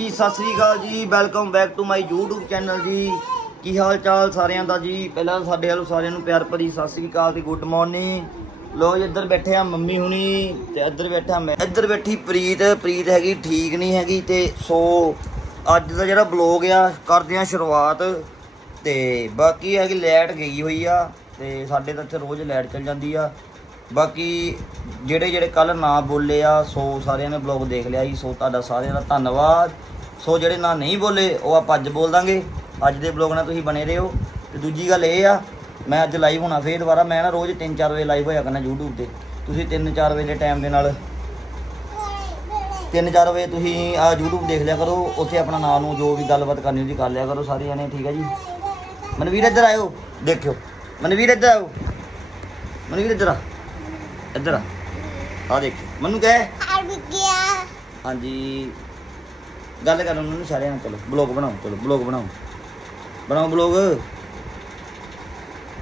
ਜੀ, ਸਤਿ ਸ੍ਰੀ ਅਕਾਲ ਜੀ। Welcome back to my YouTube channel ਜੀ। ਕੀ ਹਾਲ ਚਾਲ ਸਾਰਿਆਂ ਦਾ ਜੀ? ਪਹਿਲਾਂ ਸਾਡੇ ਵੱਲੋਂ ਸਾਰਿਆਂ ਨੂੰ ਪਿਆਰ ਭਰੀ ਸਤਿ ਸ੍ਰੀ ਅਕਾਲ ਤੇ ਗੁੱਡ ਮਾਰਨਿੰਗ ਲੋ ਜੀ, ਇੱਧਰ ਬੈਠੇ ਆ ਮੰਮੀ ਹੁਣੀ ਤੇ ਇੱਧਰ ਬੈਠਾ ਮੈਂ। ਇੱਧਰ ਬੈਠੀ ਪ੍ਰੀਤ। ਪ੍ਰੀਤ ਹੈਗੀ ਠੀਕ ਨਹੀਂ ਹੈਗੀ ਤੇ ਸੋ ਅੱਜ ਦਾ ਜਿਹੜਾ ਬਲੌਗ ਆ, ਕਰਦੇ ਆ ਸ਼ੁਰੂਆਤ। ਤੇ ਬਾਕੀ ਹੈ ਕਿ ਲਾਈਟ ਗਈ ਹੋਈ ਆ ਤੇ ਸਾਡੇ ਤਾਂ ਇੱਥੇ ਰੋਜ਼ ਲਾਈਟ ਚੱਲ ਜਾਂਦੀ ਆ। ਬਾਕੀ ਜਿਹੜੇ ਜਿਹੜੇ ਕੱਲ ਨਾ ਬੋਲੇ ਆ, ਸੋ ਸਾਰਿਆਂ ਨੇ ਬਲੌਗ ਦੇਖ ਲਿਆ ਜੀ, ਸੋ ਤੁਹਾਡਾ ਸਾਰਿਆਂ ਦਾ ਧੰਨਵਾਦ। ਸੋ ਜਿਹੜੇ ਨਾ ਨਹੀਂ ਬੋਲੇ, ਉਹ ਆਪਾਂ ਅੱਜ ਬੋਲ ਦਾਂਗੇ। ਅੱਜ ਦੇ ਬਲੌਗ ਨਾਲ ਤੁਸੀਂ ਬਣੇ ਰਹੋ। ਤੇ ਦੂਜੀ ਗੱਲ ਇਹ ਆ, ਮੈਂ ਅੱਜ ਲਾਈਵ ਹੋਣਾ ਫੇਰ ਦੁਬਾਰਾ, ਮੈਂ ਨਾ ਰੋਜ਼ 3-4 ਵਜੇ ਲਾਈਵ ਹੋਇਆ ਕਰਨਾ YouTube ਤੇ। ਤੁਸੀਂ 3-4 ਵਜੇ ਦੇ ਟਾਈਮ ਦੇ ਨਾਲ 3-4 ਵਜੇ ਤੁਸੀਂ ਆ YouTube ਦੇਖ ਲਿਆ ਕਰੋ। ਉੱਥੇ ਆਪਣਾ ਨਾਮ ਨੂੰ ਜੋ ਵੀ ਗੱਲਬਾਤ ਕਰਨੀ ਉਹਦੀ ਕਰ ਲਿਆ ਕਰੋ ਸਾਰੇ ਜਣੇ ਠੀਕ ਹੈ ਜੀ? ਮਨਵੀਰ ਇੱਧਰ ਆਇਓ, ਦੇਖਿਓ। ਮਨਵੀਰ ਇੱਧਰ ਆਇਓ। ਮਨਵੀਰ ਇੱਧਰ ਆ। ਇੱਧਰ ਆ। ਆ ਦੇਖ ਮੈਨੂੰ ਕਹਿ? ਹਾਂਜੀ। ਗੱਲ ਕਰਨ ਨੂੰ ਸਾਰਿਆਂ ਨਾਲ ਚਲੋ ਬਲੌਗ ਬਣਾਓ ਚਲੋ ਬਲੌਗ ਬਣਾਓ। ਬਣਾਓ ਬਲੌਗ।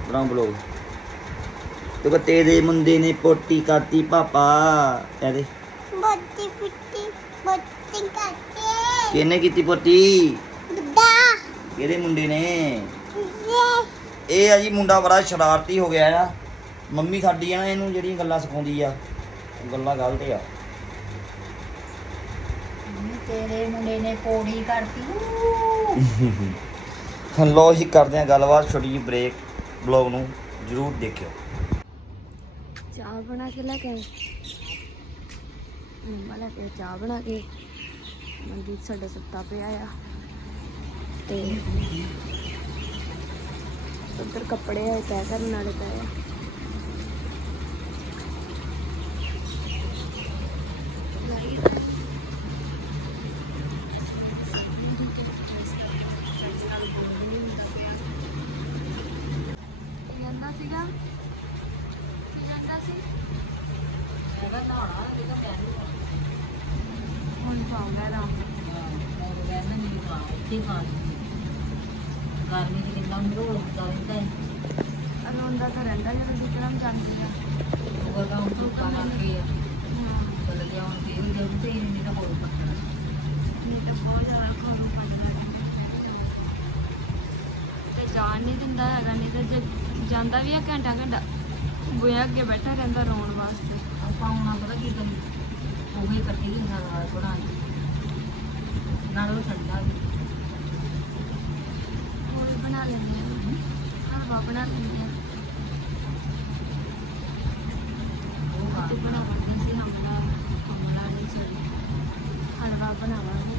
ਬਣਾਓ ਬਲੌਗ। ਤੇ ਦੇ ਮੁੰਡੇ ਨੇ ਪੋਟੀ ਕਾਤੀ ਪਾਪਾ। ਕਹਦੇ ਬੱਤੀ ਪੁੱਤੀ ਬੱਤੀ ਕਾਟੇ ਕਿਹਨੇ ਕੀਤੀ ਪੋਟੀ? ਬੁੱਢਾ। ਕਿਹਦੇ ਮੁੰਡੇ ਨੇ? ਇਹ ਆ ਜੀ ਮੁੰਡਾ ਬੜਾ ਸ਼ਰਾਰਤੀ ਹੋ ਗਿਆ ਆ। ਮੰਮੀ ਸਾਡੀ ਆ ਇਹਨੂੰ ਜਿਹੜੀਆਂ ਗੱਲਾਂ ਸਿਖਾਉਂਦੀ ਆ ਉਹ ਗੱਲਾਂ ਗਲਤ ਆ। ਤੇਰੇ ਮੁੰਡੇ ਨੇ ਪੌੜੀ ਕਰਤੀ। ਹੁਣ ਲੋ ਹੀ ਕਰਦੇ ਆ ਗੱਲਬਾਤ ਛੋਟੀ ਜਿਹੀ ਬ੍ਰੇਕ ਬਲੌਗ ਨੂੰ ਜਰੂਰ ਦੇਖਿਓ। ਚਾਹ ਬਣਾ ਕੇ ਲੈ ਕੇ ਮੰਮਾ ਲੈ ਕੇ ਚਾਹ ਬਣਾ ਕੇ। ਮਨਦੀਪ ਸਾਡਾ ਸੁੱਤਾ ਪਿਆ ਆ। ਤੇ ਉੱਧਰ ਕੱਪੜੇ ਆ ਤੈਅ ਕਰਨ ਵਾਲੇ ਪਏ ਆ ਕੀ ਕਹਿੰਦਾ ਸੀਗਾ ਕੀ ਕਹਿੰਦਾ ਸੀ ਹੈਗਾ ਨਹਾਉਣਾ ਤੇ ਕਹਿ ਹੁਣ ਸੌਂਗਾ ਆਰਾਮ ਮੈਂ ਕਹਿੰਦਾ ਨਹੀਂ ਖਾ ਇੱਥੇ ਖਾ ਗਰਮੀ ਚ ਕਿੰਨਾ ਮਰੋੜ ਹੁੰਦਾ ਰਹਿੰਦਾ ਹੈ ਰੋਂਦਾ ਤਾਂ ਰਹਿੰਦਾ ਜਦੋਂ ਵਿਕਰਮ ਜਾਂਦੀ ਆ ਉਹ ਤਾਂ ਉਹ ਤੋਂ ਕਮਾ ਕੇ ਬਦਲ ਗਿਆ ਹੁਣ ਤੇ ਉਹ ਜਦ ਤੇ ਨਹੀਂ ਤਾਂ ਹੋਰ ਪੱਕਣਾ ਨਹੀਂ ਤਾਂ ਬਹੁਤ ਜ਼ਿਆਦਾ ਖਾਣ ਪੰਦਾ ਤੇ ਜਾਣ ਨਹੀਂ ਦਿੰਦਾ ਹੈਗਾ ਨਹੀਂ ਤਾਂ ਜੇ ਜਾਂਦਾ ਵੀ ਆ ਘੰਟਾ ਘੰਟਾ। ਬੁਆ ਅੱਗੇ ਬੈਠਾ ਰਹਿੰਦਾ ਰੋਣ ਵਾਸਤੇ। ਆਪਾਂ ਹੁਣ ਪਤਾ ਕੀ ਕਰੀ ਉਹ ਕੱਟੀ ਲਿੰਦਾ ਨਾਲ ਬਣਾਈ। ਨਾਲ ਉਹ ਠੰਡਾ ਵੀ। ਵੀ ਬਣਾ ਲੈਂਦੀ ਆ। ਹਲਵਾ ਬਣਾ ਲੈਂਦੀ ਆ। ਉਹ ਬਣਾਵਾਂਗੇ ਸੀ ਹਮਲਾ ਹਮਲਾ ਨਹੀਂ ਹਲਵਾ ਬਣਾਵਾਂਗੇ।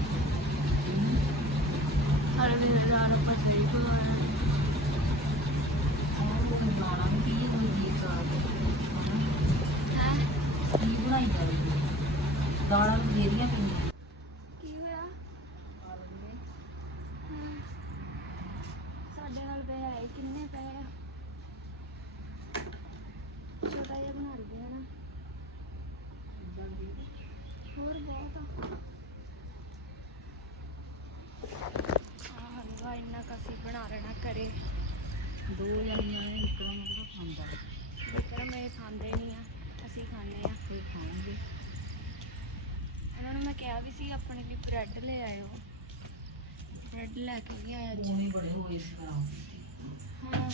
ਹਲਵੇ ਦੇ ਨਾਲ ਪੱਤੇ ਹੀ ਬਣਾਉਣਾ ਉਹ ਵੀ ਕੀ ਕੋਈ ਜੀ ਹੈ ਕੀ ਬਣਾਈ ਜਾਵੇ ਦਾਲਾਂ ਦੇਰੀਆਂ ਪਈਆਂ ਕੀ ਹੋਇਆ ਸਾਡੇ ਨਾਲ ਪਏ ਆਏ ਕਿੰਨੇ ਪਏ ਆ ਛੋਟਾ ਜਿਹਾ ਬਣਾ ਲਿਆ ਨਾ ਹੋਰ ਬਹੁਤ ਆ ਆਹ ਹਲਵਾ ਇੰਨਾ ਕਸੀ ਬਣਾ ਲੈਣਾ ਕਰੇ ਦੋ ਜਣੀਆਂ ਨੇ ਨਿਕਲਣ ਨੂੰ ਖਾਂਦਾ। ਵਿਕਰਮ ਇਹ ਖਾਂਦੇ ਨਹੀਂ ਆ ਅਸੀਂ ਖਾਂਦੇ ਆ। ਕੋਈ ਖਾਣਗੇ ਇਹਨਾਂ ਨੂੰ ਮੈਂ ਕਿਹਾ ਵੀ ਸੀ ਆਪਣੇ ਲਈ ਬ੍ਰੈਡ ਲੈ ਆਇਓ। ਬ੍ਰੈਡ ਲੈ ਕੇ ਨਹੀਂ ਆਇਆ ਅੱਜ। ਉਹ ਵੀ ਬੜੇ ਹੋਏ ਇਸ ਤਰ੍ਹਾਂ ਹਾਂ।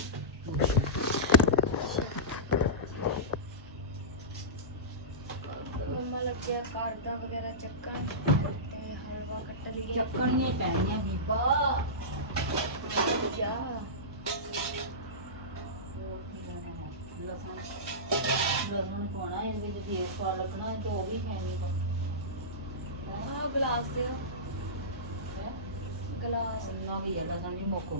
ਮੰਮਾ ਲੱਗਿਆ ਕਰਦਾ ਵਗੈਰਾ ਚੱਕਣ ਤੇ ਹਲਵਾ ਕੱਟ ਲਈਏ ਚੱਕਣੀਆਂ ਹੀ ਪੈਣੀਆਂ ਬੀਬਾ। ਜਾ। ਲਸਣ। ਲਸਣ ਪਾਉਣਾ ਇਹਦੇ ਵਿੱਚ ਫੇਰ ਪਾ ਲੱਗਣਾ ਤੇ ਉਹ ਵੀ ਆਹ ਗਲਾਸ ਦੇ ਗਲਾਸ। ਇੰਨਾ ਵੀ ਹੈ ਲਸਣ ਵੀ ਮੁੱਕ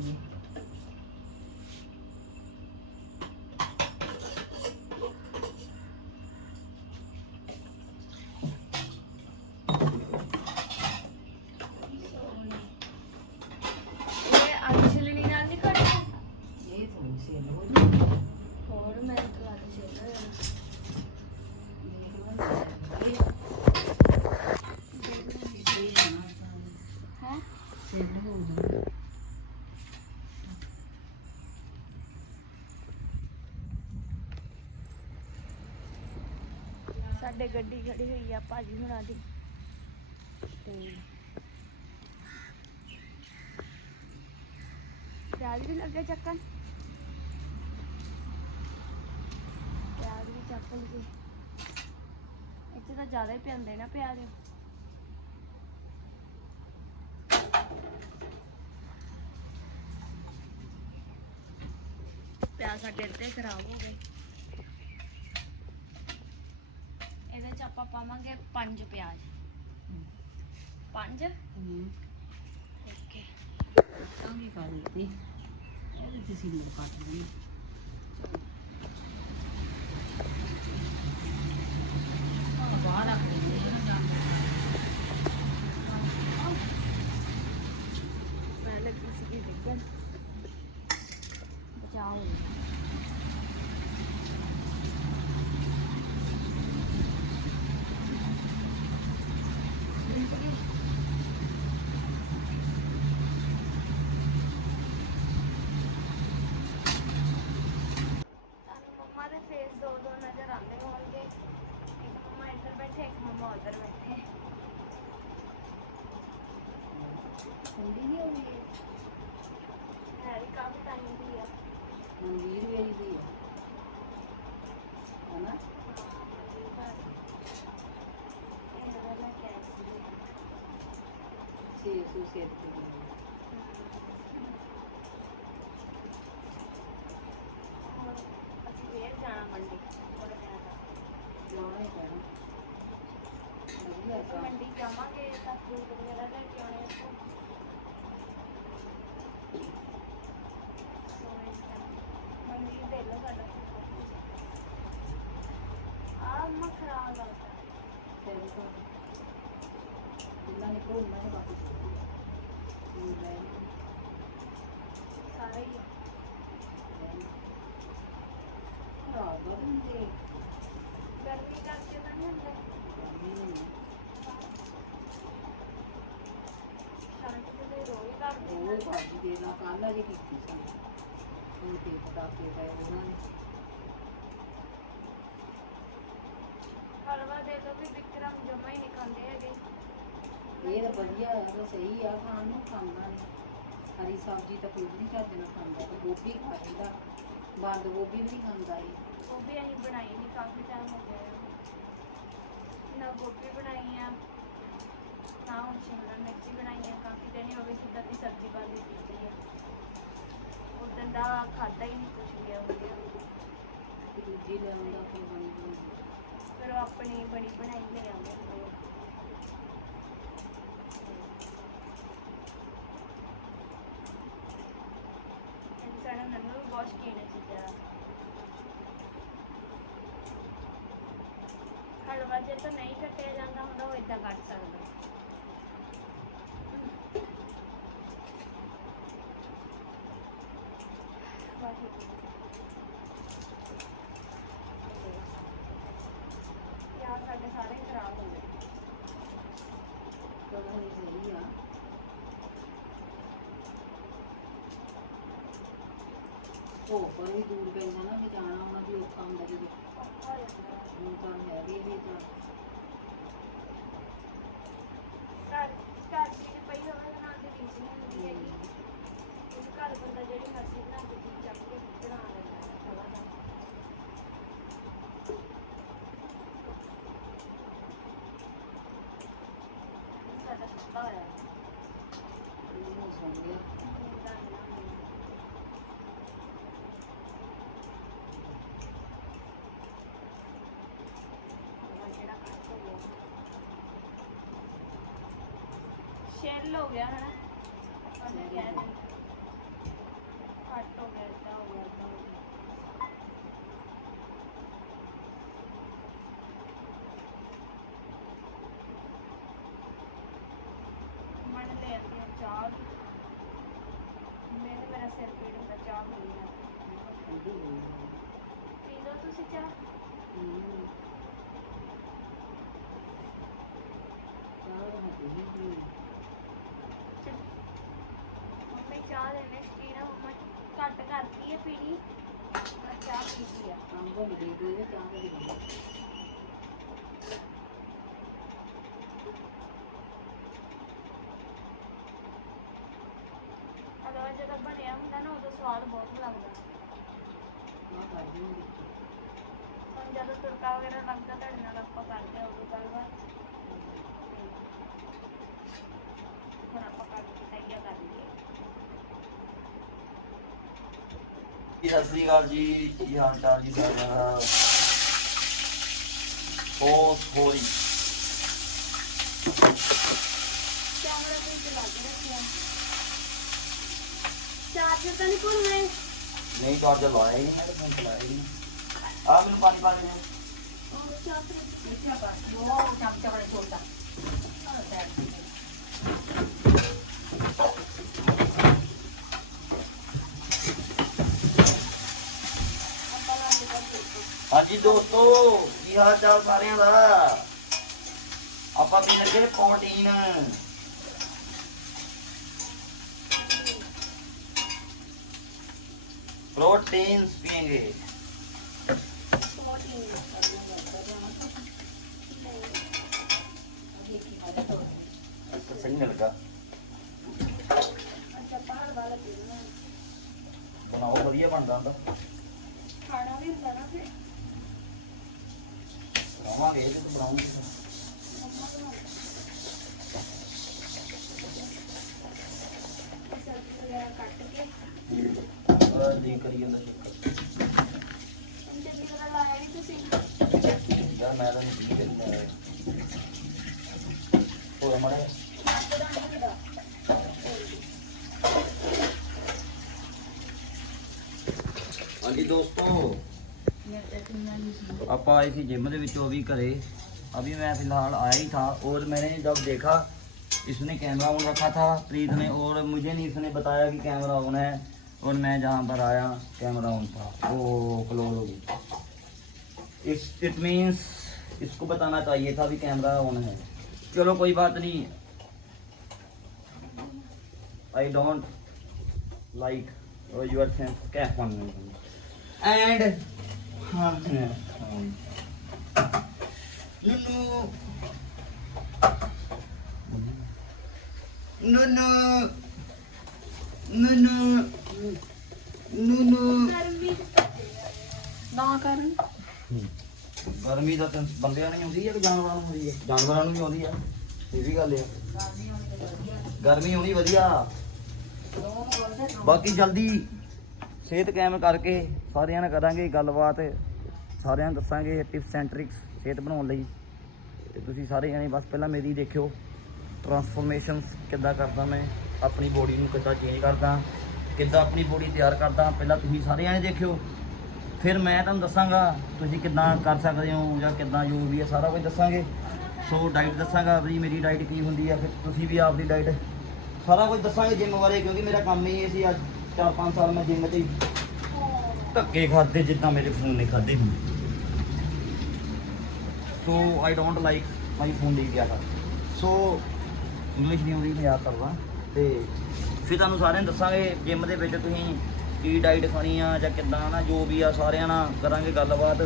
ਸਾਡੇ ਗੱਡੀ ਖੜੀ ਹੋਈ ਆ ਭਾਜੀ ਹੁਣਾਂ ਦੀ। ਤੇ ਪਿਆਜ਼ ਵੀ ਲੱਗੇ ਚੱਕਣ? ਪਿਆਜ਼ ਵੀ ਚੱਕ ਲਈਏ। ਇੱਥੇ ਤਾਂ ਜ਼ਿਆਦਾ ਹੀ ਪੈਂਦੇ ਨਾ ਪਿਆਜ਼। ਪਿਆਜ਼ ਸਾਡੇ ਅੱਧੇ ਖਰਾਬ ਹੋ ਗਏ। ਪਾਵਾਂਗੇ ਪੰਜ ਪਿਆਜ਼। ਪੰਜ? ਹੂੰ। ਓਕੇ। ਤਾਂ ਕੀ ਕਰ ਦਿੱਤੀ। ਇਹਦੇ ਤੇ ਸੀ ਨੂੰ ਕੱਟ ਆਹ ਬਾਹਰ ਰੱਖ ਦਿੰਦੇ ਆ ਮੈਂ ਲੱਗੀ ਸੀਗੀ ਡਿੱਗਣ ਬਚਾਓ ਤੁਹਾਨੂੰ ਮੰਮਾ ਦੇ ਫੇਸ ਦੋ ਦੋ ਨਜ਼ਰ ਆਉਂਦੇ ਹੋਣਗੇ ਇੱਕ ਮੰਮਾ ਇੱਧਰ ਬੈਠੇ ਇੱਕ ਮੰਮਾ ਉੱਧਰ ਬੈਠੇ ਠੰਡੀ ਨਹੀਂ ਹੋਈ ਹੈ ਵੀ ਕਾਫੀ ਟਾਈਮ ਦੀ ਆ ਮਨਵੀਰ ਵੇਲੀ ਦੀ ਹੈ ਹਨਾ ਛੇ ਸੌ ਸਿਰ ਤੇ ਅਸੀਂ ਫੇਰ ਜਾਣਾ ਮੰਡੀ। ਹੀ ਪੈਣਾ ਵਧੀਆ ਕੰਮ। ਮੰਡੀ ਜਾਵਾਂਗੇ ਤਾਂ ਫਰੂਟ ਵਗੈਰਾ ਲੈ ਕੇ ਆਉਣੇ ਤਰ੍ਹਾਂ ਮੰਡੀ ਦੇ ਲੋ ਸਾਡਾ ਆ ਮਖਰਾ ਲੱਗਦਾ ਫਿਰ ਵੀ ਤਾਂ ਜਿੰਨਾ ਨਿਕਲੂ ਉਹਨਾਂ ਨੇ ਬਾਕੀ ਇਹ ਲੈ ਸਾਰੇ ਹੀ ਆ। ਰਾਤ ਦਾ ਦਿੰਦੇ ਗਰਮੀ ਕਰਕੇ ਤਾਂ ਨਹੀਂ ਹੁੰਦਾ ਸ਼ਾਂਤੀ ਦੇ ਰੋਈ ਕਰਦੇ ਉਹ ਨੇ ਦੇ ਨਾਲ ਕੱਲ ਅਜੇ ਕੀਤੀ ਸਾਨੂੰ ਹੁਣ ਤੇ ਪਟਾਕੇ ਪਏ ਉਹਨਾਂ ਨੇ ਹਲਵਾ ਦੇ ਦੋ ਵੀ ਵਿਕਰਮ ਜਮਾ ਹੀ ਨਹੀਂ ਖਾਂਦੇ ਹੈਗੇ ਇਹ ਤਾਂ ਵਧੀਆ ਹੈ, ਸਹੀ ਆ, ਖਾਣ ਨੂੰ ਖਾਂਦਾ ਨਹੀਂ ਹਰੀ ਸਬਜ਼ੀ ਤਾਂ ਕੋਈ ਨਹੀਂ ਚੱਜ ਨਾਲ ਖਾਂਦਾ ਤੇ ਗੋਭੀ ਖਾ ਲੈਂਦਾ। ਬੰਦ ਗੋਭੀ ਵੀ ਨਹੀਂ ਖਾਂਦਾ ਇਹ। ਉਹ ਵੀ ਅਸੀਂ ਬਣਾਈ ਨਹੀਂ ਕਾਫੀ ਟਾਈਮ ਹੋ ਗਿਆ ਹੈ। ਨਾ ਗੋਭੀ ਬਣਾਈ ਆ ਨਾ ਹੁਣ ਸ਼ਿਮਲਾ ਮਿਰਚੀ ਬਣਾਈ ਆ ਕਾਫੀ ਦਿਨ ਹੋ ਗਏ ਸਿੱਧਾ ਦੀ ਸਬਜ਼ੀ ਵਾਲੀ ਕੀਤੀ ਆ। ਉਦੋਂ ਦਾ ਖਾਦਾ ਹੀ ਨਹੀਂ ਕੁਝ ਵੀ ਆ ਤੇ ਦੂਜੀ ਲੈ ਆਉਂਦਾ ਫਿਰ ਬਣੀ ਬਣਾਉਂਦੀ। ਫਿਰ ਉਹ ਆਪਣੀ ਬਣੀ ਬਣਾਈ ਲੈ ਆਉਂਦੇ ਹੁੰਦੇ ਆ। ਇਹ ਸਾਡਾ ਨੰਨੂ ਵੀ ਬਹੁਤ ਸ਼ੌਕੀਨ ਹੈ ਚੀਜ਼ਾਂ ਦਾ ਹਲਵਾ ਜੇ ਤਾਂ ਨਹੀਂ ਕੱਟਿਆ ਜਾਂਦਾ ਹੁੰਦਾ ਉਹ ਇਦਾਂ ਕੱਟ ਸਕਦਾ। ਯਾਰ ਸਾਡੇ ਸਾਰੇ ਹੀ ਖਰਾਬ ਹੋ ਗਏ। ਕਦੋਂ ਨਹੀਂ ਸਹੀ ਆ। ਉਹ ਪਰ ਵੀ ਦੂਰ ਪੈਂਦਾ ਨਾ ਵੀ ਜਾਣਾ ਆਉਣਾ ਵੀ ਔਖਾ ਹੁੰਦਾ ਜਾਂਦਾ। ਹੁਣ ਤਾਂ ਹੈ ਵੀ ਇਹ ਤਾਂ ਘਰ ਘਰ ਦੀ ਪਈ ਹੋਵੇ ਤਾਂ ਨਹੀਂ ਹੈਗੀ ਕਿਉਂਕਿ ਘਰ ਬੰਦਾ ਜਿਹੜੀ ਮਰਜ਼ੀ ਬਣਾ ਕੇ ਚੀਜ਼ ਚੱਕ ਕੇ ਬਣਾ ਲੈਂਦਾ ਹੈ ਥੋੜਾ ਜਿਹਾ ਸਾਡਾ ਸੁੱਤਾ ਹੋਇਆ ਹੈ ਇਹ ਸ਼ੈਲ ਹੋ ਗਿਆ ਹੈ ਮਨ ਲੈ ਆਉਂਦੀ ਹਾਂ ਚਾਹ ਵੀ। ਮੈਨੂੰ ਮੇਰਾ ਸਿਰ ਪੀੜ ਹੁੰਦਾ ਚਾਹ ਪੀਣੀ ਆ ਪੀ ਲਓ ਤੁਸੀਂ ਚਾਹ ਹੂੰ ਚਾਹ ਤਾਂ ਹੈ ਹੀ ਮੰਮੀ ਚਾਹ ਦੇਣੇ ਸ਼ਕੀਨ ਆ ਮੰਮਾ ਘੱਟ ਕਰਤੀ ਹੈ ਪੀਣੀ ਮੈਂ ਚਾਹ ਪੀਤੀ ਜਦੋਂ ਬਣਿਆ ਹੁੰਦਾ ਨਾ ਉਦੋਂ ਸਵਾਦ ਬਹੁਤ ਲੱਗਦਾ ਹੁਣ ਜਦੋਂ ਤੁਰਕਾ ਵਗੈਰਾ ਲੱਗਦਾ ਤੁਹਾਡੇ ਨਾਲ ਆਪਾਂ ਕਰਦੇ ਆ ਉਦੋਂ ਗੱਲਬਾਤ ਹੁਣ ਆਪਾਂ ਕਰ ਤੈਯਾਰ ਕਰ ਲਈਏ ਜੀ ਸਤਿ ਸ੍ਰੀ ਅਕਾਲ ਜੀ ਕੀ ਹਾਲ ਚਾਲ ਜੀ ਸਾਰਿਆਂ ਦਾ? ਹੋ ਸੋਰੀ ਕੈਮਰਾ ਤੇ ਤੇ ਲੱਗ ਰਿਹਾ ਚਾਰਜਰ ਤਾਂ ਨਹੀਂ ਭੁੱਲ ਗਏ? ਨਹੀਂ ਚਾਰਜਰ ਲਾਇਆ ਹੀ ਨਹੀਂ। ਮੈਂ ਤਾਂ ਫੋਨ ਚਲਾਇਆ ਹੀ ਨਹੀਂ। ਆ ਮੈਨੂੰ ਪਾਣੀ ਪਾ ਦੇ। ਉਹ ਚਾਰਜਰ ਇੱਥੇ ਪਾ। ਉਹ ਚਮਚਾ ਬੜਾ ਛੋਟਾ ਆਹ ਸਾਈਡ ਤੇ ਹਾਂਜੀ ਦੋਸਤੋ ਕੀ ਹਾਲ ਚਾਲ ਸਾਰਿਆਂ ਦਾ ਆਪਾਂ ਪੀਣ ਲੱਗੇ ਪ੍ਰੋਟੀਨ प्रोटीन्स पियेंगे सही नहीं लगा ਅੱਛਾ ਪਹਾੜ ਵਾਲਾ ਪੀਣਾ बनाओ बढ़िया बन ਆਵਾਂਗੇ ਇਹਦੇ ਤੋਂ ਬਣਾਉਂਗੇ। ਦੇ ਕਰੀ ਜਾਂਦਾ ਯਾਰ, ਮੈਂ ਤਾਂ ਨਹੀਂ ਕਰਦਾ ਹੋਰ ਮੜਾ ਹਾਂਜੀ ਦੋਸਤੋ ਮੇਰੇ ਤੇ ਕਿੰਨਾ ਨਹੀਂ ਸੀ ਆਪਾਂ आए थे जिम ਦੇ ਵਿੱਚੋਂ ਵੀ ਘਰੇ अभी मैं फिलहाल आया ही था और मैंने जब देखा इसने कैमरा ऑन रखा था प्रीत ने और मुझे नहीं इसने बताया कि कैमरा ऑन है और मैं जहाँ पर आया कैमरा ऑन था वो क्लोज हो गई इट्स इट मीन्स इसको बताना चाहिए था भी कैमरा ऑन है चलो कोई बात नहीं I don't like or your sense Kaif and हाँ no no no no ਗਰਮੀ ਨਾ ਕਰਨ ਗਰਮੀ ਤਾਂ ਤੈਨੂੰ ਬੰਦਿਆਂ ਨੂੰ ਹੀ ਆਉਂਦੀ ਹੈ ਕਿ ਜਾਨਵਰਾਂ ਨੂੰ ਆਉਂਦੀ ਹੈ ਜਾਨਵਰਾਂ ਨੂੰ ਵੀ ਆਉਂਦੀ ਹੈ। ਇਹ ਵੀ ਗੱਲ ਹੈ ਗਾਣੀ ਹੋਣੀ ਵਧੀਆ ਗਰਮੀ ਆਉਣੀ ਵਧੀਆ ਬਾਕੀ ਜਲਦੀ ਸਿਹਤ ਕਾਇਮ ਕਰਕੇ ਸਾਰਿਆਂ ਨਾਲ ਕਰਾਂਗੇ ਗੱਲਬਾਤ। ਸਾਰਿਆਂ ਨੂੰ ਦੱਸਾਂਗੇ ਟਿਪਸ ਐਂਡ ਟ੍ਰਿਕਸ ਸਿਹਤ ਬਣਾਉਣ ਲਈ। ਤੇ ਤੁਸੀਂ ਸਾਰੇ ਜਣੇ ਬਸ ਪਹਿਲਾਂ ਮੇਰੀ ਦੇਖਿਓ ਟਰਾਂਸਫਰਮੇਸ਼ਨਸ ਕਿੱਦਾਂ ਕਰਦਾ ਮੈਂ, ਆਪਣੀ ਬੋਡੀ ਨੂੰ ਕਿੱਦਾਂ ਚੇਂਜ ਕਰਦਾ, ਕਿੱਦਾਂ ਆਪਣੀ ਬੋਡੀ ਤਿਆਰ ਕਰਦਾ, ਪਹਿਲਾਂ ਤੁਸੀਂ ਸਾਰੇ ਜਣੇ ਦੇਖਿਓ। ਫਿਰ ਮੈਂ ਤੁਹਾਨੂੰ ਦੱਸਾਂਗਾ ਤੁਸੀਂ ਕਿੱਦਾਂ ਕਰ ਸਕਦੇ ਹੋ ਜਾਂ ਕਿੱਦਾਂ ਜੋ ਵੀ ਹੈ ਸਾਰਾ ਕੁਝ ਦੱਸਾਂਗੇ। ਸੋ ਡਾਈਟ ਦੱਸਾਂਗਾ ਵੀ ਮੇਰੀ ਡਾਈਟ ਕੀ ਹੁੰਦੀ ਹੈ, ਫਿਰ ਤੁਸੀਂ ਵੀ ਆਪਦੀ ਡਾਈਟ ਸਾਰਾ ਕੁਝ ਦੱਸਾਂਗੇ ਜਿਮ ਬਾਰੇ, ਕਿਉਂਕਿ ਮੇਰਾ ਕੰਮ ਹੀ ਇਹ ਸੀ ਅੱਜ 4-5 ਸਾਲ ਮੈਂ ਜਿਮ 'ਚ ਧੱਕੇ ਖਾਦੇ ਜਿੱਦਾਂ ਮੇਰੇ ਫੋਨ ਨੇ ਖਾਦੇ ਹੁੰਦੇ। So I don't like my phone ਲਈ ਗਿਆ ਤਾਂ। ਸੋ ਇੰਗਲਿਸ਼ ਨਹੀਂ ਆਉਂਦੀ ਯਾਦ ਕਰਦਾ। ਤੇ ਫਿਰ ਤੁਹਾਨੂੰ ਸਾਰਿਆਂ ਨੂੰ ਦੱਸਾਂਗੇ ਜਿਮ ਦੇ ਵਿੱਚ ਤੁਸੀਂ ਕੀ ਡਾਈਟ ਖਾਣੀ ਆ ਜਾਂ ਕਿੱਦਾਂ ਨਾ, ਜੋ ਵੀ ਆ, ਸਾਰਿਆਂ ਨਾਲ ਕਰਾਂਗੇ ਗੱਲਬਾਤ।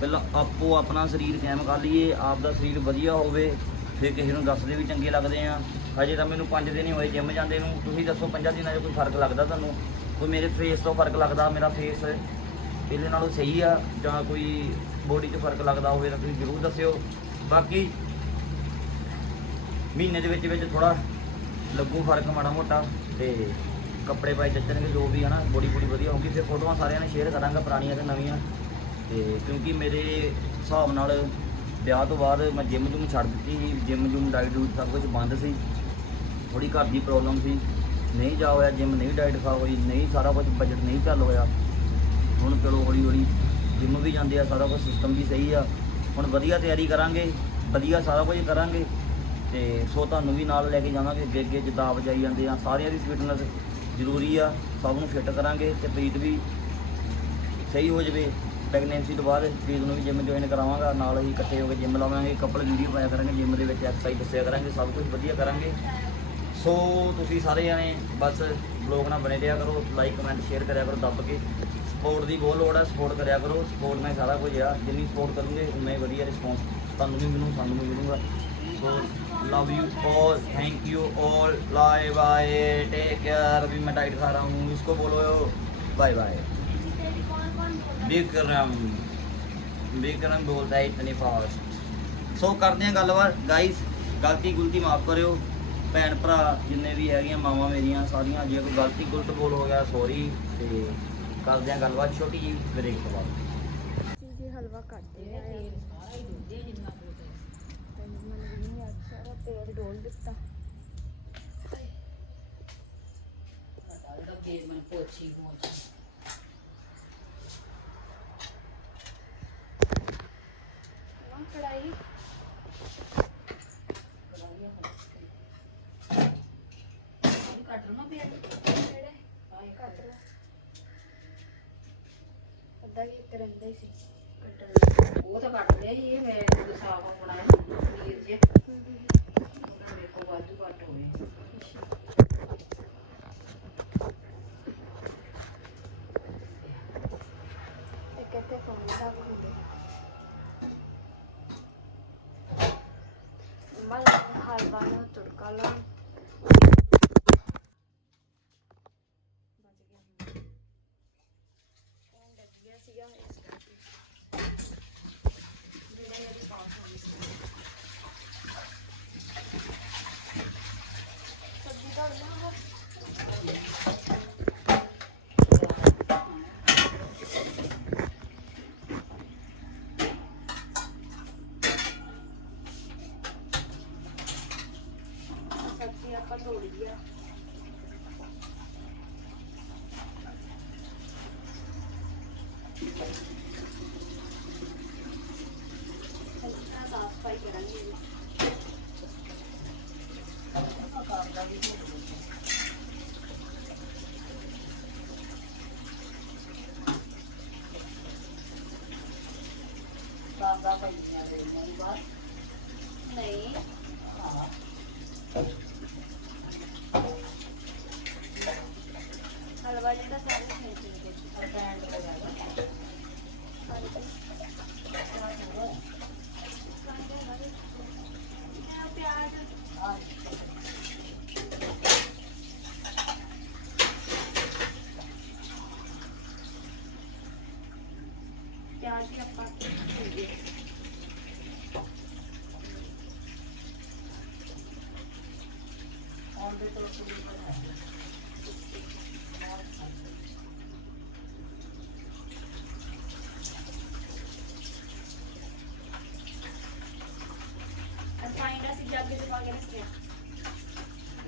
ਪਹਿਲਾਂ ਆਪੋ ਆਪਣਾ ਸਰੀਰ ਕਾਇਮ ਕਰ ਲਈਏ ਆਪ ਦਾ ਸਰੀਰ ਵਧੀਆ ਹੋਵੇ, ਫਿਰ ਕਿਸੇ ਨੂੰ ਦੱਸਦੇ ਵੀ ਚੰਗੇ ਲੱਗਦੇ ਆ। ਹਜੇ ਤਾਂ ਮੈਨੂੰ 5 ਦਿਨ ਹੀ ਹੋਏ ਜਿਮ ਜਾਂਦੇ ਨੂੰ। ਤੁਸੀਂ ਦੱਸੋ 5 ਦਿਨਾਂ 'ਚ ਕੋਈ ਫ਼ਰਕ ਲੱਗਦਾ ਤੁਹਾਨੂੰ? ਕੋਈ ਮੇਰੇ ਫੇਸ ਤੋਂ ਫ਼ਰਕ ਲੱਗਦਾ, ਮੇਰਾ ਫੇਸ ਪਹਿਲੇ ਨਾਲੋਂ ਸਹੀ ਆ ਜਾਂ ਕੋਈ ਬੋਡੀ 'ਚ ਫ਼ਰਕ ਲੱਗਦਾ ਹੋਵੇ ਤਾਂ ਤੁਸੀਂ ਜ਼ਰੂਰ ਦੱਸਿਓ। ਬਾਕੀ ਮਹੀਨੇ ਦੇ ਵਿੱਚ ਵਿੱਚ ਥੋੜਾ ਲੱਗੂ ਫ਼ਰਕ ਮਾੜਾ ਮੋਟਾ ਤੇ ਕੱਪੜੇ ਪਾਏ ਚੱਚਣਗੇ ਜੋ ਵੀ ਹਨਾ, ਬੋਡੀ ਬੋਡੀ ਵਧੀਆ ਹੋਊਗੀ। ਫਿਰ ਫੋਟੋਆਂ ਸਾਰਿਆਂ ਨੇ ਸ਼ੇਅਰ ਕਰਾਂਗਾ, ਪੁਰਾਣੀਆਂ ਤੇ ਨਵੀਆਂ। ਤੇ ਕਿਉਂਕਿ ਮੇਰੇ ਹਿਸਾਬ ਨਾਲ ਵਿਆਹ ਤੋਂ ਬਾਅਦ ਮੈਂ ਜਿਮ ਜੁਮ ਛੱਡ ਦਿੱਤੀ ਸੀ। ਜਿਮ ਜੁਮ ਡਾਈਟ ਡੂਟ ਸਭ ਕੁਝ ਬੰਦ ਸੀ। ਥੋੜੀ ਘਰ ਦੀ ਪ੍ਰੋਬਲਮ ਸੀ। ਨਹੀਂ ਜਾ ਹੋਇਆ ਜਿਮ ਨਹੀਂ ਡਾਈਟ ਖਾ ਹੋਈ, ਨਹੀਂ ਸਾਰਾ ਕੁਝ ਬਜਟ ਨਹੀਂ ਚੱਲ ਹੋਇਆ। ਹੁਣ ਚਲੋ ਹੌਲੀ ਹੌਲੀ ਜਿੰਮ ਵੀ ਜਾਂਦੇ ਆ, ਸਾਰਾ ਕੁਝ ਸਿਸਟਮ ਵੀ ਸਹੀ ਆ। ਹੁਣ ਵਧੀਆ ਤਿਆਰੀ ਕਰਾਂਗੇ, ਵਧੀਆ ਸਾਰਾ ਕੁਝ ਕਰਾਂਗੇ। ਤੇ ਸੋ ਤੁਹਾਨੂੰ ਵੀ ਨਾਲ ਲੈ ਕੇ ਜਾਵਾਂਗੇ, ਅੱਗੇ ਅੱਗੇ ਜਿੱਦਾਂ ਆਪ ਜਾਈ ਜਾਂਦੇ ਆ। ਸਾਰਿਆਂ ਦੀ ਫਿਟਨੈਸ ਜ਼ਰੂਰੀ ਆ, ਸਭ ਨੂੰ ਫਿੱਟ ਕਰਾਂਗੇ ਤੇ ਪ੍ਰੀਤ ਵੀ ਸਹੀ ਹੋ ਜਵੇ। ਪ੍ਰੈਗਨੈਂਸੀ ਤੋਂ ਬਾਅਦ ਪ੍ਰੀਤ ਨੂੰ ਵੀ ਜਿਮ ਜੁਆਇਨ ਕਰਾਵਾਂਗਾ, ਨਾਲ ਹੀ ਇਕੱਠੇ ਹੋ ਕੇ ਜਿਮ ਲਾਵਾਂਗੇ। ਕਪਲ ਵੀਡੀਓ ਪਾਇਆ ਕਰਾਂਗੇ ਜਿਮ ਦੇ ਵਿੱਚ ਐਕਸਰਸਾਈਜ਼ ਦੱਸਿਆ ਕਰਾਂਗੇ, ਸਭ ਕੁਝ ਵਧੀਆ ਕਰਾਂਗੇ। ਸੋ ਤੁਸੀਂ ਸਾਰੇ ਜਾਣੇ ਬਸ ਬਲੌਗ ਨਾਲ ਬਣੇ ਰਿਹਾ ਕਰੋ ਲਾਈਕ ਕਮੈਂਟ ਸ਼ੇਅਰ ਕਰਿਆ ਕਰੋ, ਦੱਬ ਕੇ। ਸਪੋਰਟ ਦੀ ਬਹੁਤ ਲੋੜ ਹੈ ਸਪੋਰਟ ਕਰਿਆ ਕਰੋ ਸਪੋਰਟ ਨਾਲ ਹੀ ਸਾਰਾ ਕੁਝ ਆ ਜਿੰਨੀ ਸਪੋਰਟ ਕਰੋਗੇ ਉਨਾ ਹੀ ਵਧੀਆ ਰਿਸਪੌਂਸ ਤੁਹਾਨੂੰ ਵੀ ਮਿਲੂ ਸਾਨੂੰ ਵੀ ਮਿਲੂਗਾ so love you all thank you all bye bye take care अभी मैं डाइट खा रहा हूँ इसको बोलो बाय बाय तेरी कौन कौन बोल ਵਿਕਰਮ ਵਿਕਰਮ ਬੋਲਦਾ ਹੈ ਇਤਨੀ ਫਾਸਟ ਸੋ ਕਰਦੇ ਹਾਂ ਗੱਲਬਾਤ ਗਾਈਸ ਗਲਤੀ ਗੁਲਤੀ ਮਾਫ ਕਰਿਓ ਭੈਣ ਭਰਾ ਜਿੰਨੇ ਵੀ ਹੈਗੀਆਂ ਮਾਵਾਂ ਮੇਰੀਆਂ ਸਾਰੀਆਂ ਜੇ ਕੋਈ ਗਲਤੀ ਗੁਲਤ ਬੋਲ ਹੋ ਗਿਆ ਸੌਰੀ ਤੇ ਕਰਦੇ ਹਾਂ ਗੱਲਬਾਤ ਛੋਟੀ ਜੀ ਬ੍ਰੇਕ ਤੋਂ ਬਾਅਦ। ਜੀ ਹਲਵਾ ਕੱਟ ਇਹ ਲਿਆ ਹੈ ਤੇਲ ਸਾਰਾ ਹੀ ਡੁੱਬਿਆ ਜਿੰਨਾ ਕੁ ਤੇ ਤੇ ਮਨ ਵੀ ਨਹੀਂ ਅੱਜ ਸਾਰਾ ਤੇਲ ਡੋਲ ਦਿੱਤਾ। ਸਾਡਾ ਜਿਹੜਾ ਫੇਰ ਮਨ ਪੋਛੀ ਹੋਚ ਨਾ ਕੜਾਈ ਕਰਾਂਗੇ ਇਹ ਕੱਟ ਲਣਾ ਪਿਆ ਕਿਹੜੇ ਆਏ ਕੱਟ ਲੈ ਅੱਧਾ ਕੀ ਇੱਕ ਰਹਿੰਦਾ ਹੀ ਸੀ। ਉਹ ਤਾਂ ਕੱਟ ਲਿਆ ਜੀ, ਇਹ ਮੈਂ ਜਦੋਂ ਸਾਫ਼ ਆਪਣਾ ਪਨੀਰ ਜੇ ਉਹਦਾ ਵੇਖੋ ਵਾਧੂ ਕੱਟ ਹੋਏ। ਇੱਥੇ ਫੋਨ ਦਾ ਹੁੰਦੇ। ਮਲ ਹਲਵਾ ਨੂੰ ਤੜਕਾ ਲਾ ਬਚ ਗਿਆ ਫੋਨ ਡੱਜ ਗਿਆ ਸੀਗਾ ਇਸ ਕਰਕੇ ਵੀਡੀਓ ਮੇਰੀ ਪਾਸ ਹੋ ਗਈ ਸੀ ਸਬਜ਼ੀ ਕੱਢਣਾ ਹੈ ਸਬਜ਼ੀ ਆਪਾਂ ਧੋ ਲਈ ਆ ਸਬਜ਼ੀ ਦਾ ਸਾਫ਼ ਸਫ਼ਾਈ ਕਰਾਂਗੇ ਜੀ। ਸਾਦਾ ਪਈਆਂ ਦੇ ਨਹੀਂ ਬਾਤ ਨਹੀਂ ਹਾਂ ਹਲਵਾ ਜਿਹੜਾ ਸਾਰੇ ਖੇਤ ਦੇ ਵਿੱਚ ਪੈਂਟ ਲਗਾਇਆ ਆਪਾਂ ਤੋਂ ਚ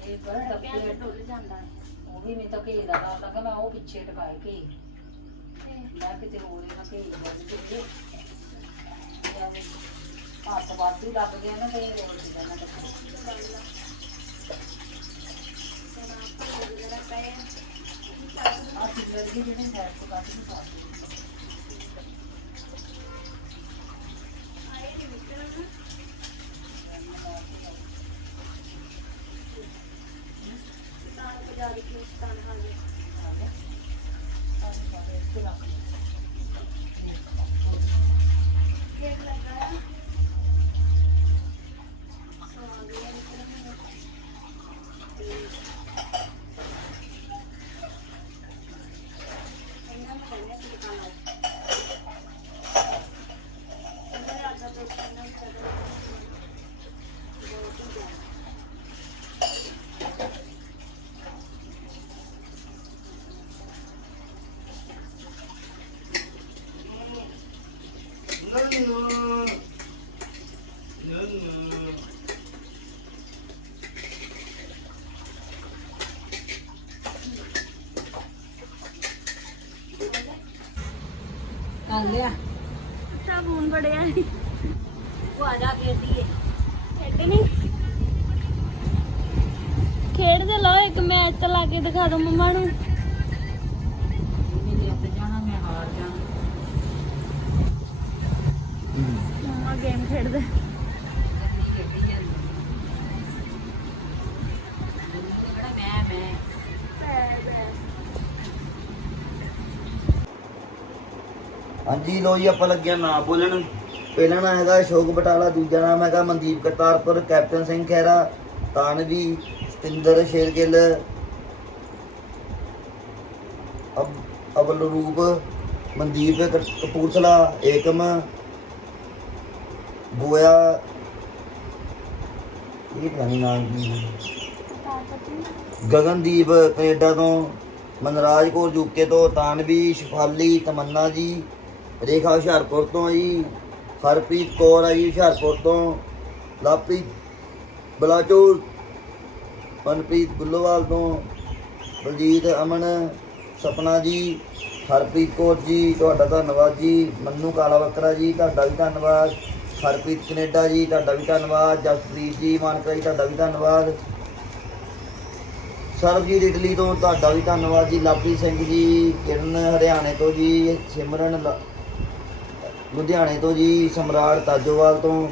ਇਹ ਬੜਾ ਪਿਆਜ਼ ਡੱਬੇ ਡੁੱਲ ਜਾਂਦਾ। ਹੈ ਉਹ ਵੀ ਮੈਂ ਤਾਂ ਘੇ ਦਾ ਨਾਲ ਲੱਗਾ ਮੈਂ ਉਹ ਪਿੱਛੇ ਟਕਾਏ ਘੇ। ਕਿਤੇ ਰੋਲੇ ਨਾ ਘੇ ਦਾ ਜਿੱਤੇ ਵਾਧੂ ਲੱਗ ਗਿਆ ਨਾ ਤੇ ਇਹ ਰੋਲ ਦੀ ਨਾ ਡੁੱਲ ਲਾ ਹੁਣ ਆਪਾਂ ਜਿਹੜਾ ਪਏ ਆ ਆ ਸਿਲਰ ਦੀ ਜਿਹੜੇ ਸਾਈਡ ਤੋਂ ਕੱਢ ਨਹੀਂ ਸਕਦੇ ਆਏ ਨਹੀਂ ਵਿਕਰਮ ਤਾਂ ਪਜਾ ਦੀ ਕਿ ਤਾਂ ਹਾਲੇ ਦੇਖ ਲੱਗਾ ਹੈ ਸੋ ਆ ਗਿਆ ਵਿਕਰਮ ਇਹਨਾਂ ਨੂੰ ਕਹਿੰਦੇ ਸੀ ਦੁਕਾਨ ਵਾਲੇ ਇਹਨਾਂ ਦਾ ਅੱਧਾ ਤੋਂ ਇਹਨਾਂ ਨੂੰ ਚੱਲ ਬਹੁਤ ਹੀ ਜ਼ਿਆਦਾ ਕਰ ਲਿਆ ਸਾਬੂਨ ਬੜਿਆ ਉਹ ਆ। ਜਾ ਕੇ ਦੀਏ ਖੇਡ ਦੇ ਲਓ ਇੱਕ ਮੈਚ ਤੇ ਲਾ ਕੇ ਦਿਖਾ ਦਿਓ ਮੰਮਾ ਨੂੰ ਮੈਂ ਜਿੱਤ ਜਾਣਾ ਮੈਂ ਹਾਰ ਜਾਣਾ ਮੰਮਾ ਗੇਮ ਹਾਂਜੀ ਲੋ ਜੀ, ਆਪਾਂ ਲੱਗਿਆ ਨਾ ਬੋਲਣ। ਪਹਿਲਾ ਨਾਂ ਹੈਗਾ ਅਸ਼ੋਕ ਬਟਾਲਾ, ਦੂਜਾ ਨਾਮ ਹੈਗਾ ਮਨਦੀਪ ਕਰਤਾਰਪੁਰ, ਕੈਪਟਨ ਸਿੰਘ ਖਹਿਰਾ, ਤਾਨਵੀ, ਸਤਿੰਦਰ ਸ਼ੇਰਗਿੱਲ, ਅਬ ਅਬਲ ਰੂਪ ਮਨਦੀਪ ਕਪੂਰਥਲਾ, ਏਕਮ ਗੋਇਆ ਇਹ ਪਤਾ ਨਹੀਂ ਨਾਮ ਕੀ ਹੈ। ਗਗਨਦੀਪ ਕੈਨੇਡਾ ਤੋਂ, ਮਨਰਾਜ ਕੌਰ ਯੂਕੇ ਤੋਂ, ਤਾਨਵੀ, ਸ਼ਫਾਲੀ, ਤਮੰਨਾ ਜੀ, ਰੇਖਾ ਹੁਸ਼ਿਆਰਪੁਰ ਤੋਂ ਜੀ ਹਰਪ੍ਰੀਤ ਕੌਰ ਆ ਜੀ ਹੁਸ਼ਿਆਰਪੁਰ ਤੋਂ ਲਵਪ੍ਰੀਤ ਬਲਾਚੌਰ, ਮਨਪ੍ਰੀਤ ਬੁੱਲੋਵਾਲ ਤੋਂ, ਬਲਜੀਤ ਅਮਨ, ਸਪਨਾ ਜੀ, ਹਰਪ੍ਰੀਤ ਕੌਰ ਜੀ, ਤੁਹਾਡਾ ਧੰਨਵਾਦ ਜੀ, ਮੰਨੂ ਕਾਲਾ ਬੱਕਰਾ ਜੀ, ਤੁਹਾਡਾ ਵੀ ਧੰਨਵਾਦ ਹਰਪ੍ਰੀਤ ਕੈਨੇਡਾ ਜੀ, ਤੁਹਾਡਾ ਵੀ ਧੰਨਵਾਦ। ਜਸਪ੍ਰੀਤ ਜੀ, ਮਾਨਕਾ ਜੀ, ਤੁਹਾਡਾ ਵੀ ਧੰਨਵਾਦ। ਸਰਬਜੀਤ ਇਟਲੀ ਤੋਂ ਤੁਹਾਡਾ ਵੀ ਧੰਨਵਾਦ ਜੀ। ਲਾਪੀ ਸਿੰਘ ਜੀ, ਕਿਰਨ ਹਰਿਆਣੇ ਤੋਂ ਜੀ, ਸਿਮਰਨ ਲੁਧਿਆਣੇ ਤੋਂ ਜੀ, ਸਮਰਾਟ ਤਾਜੋਵਾਲ ਤੋਂ।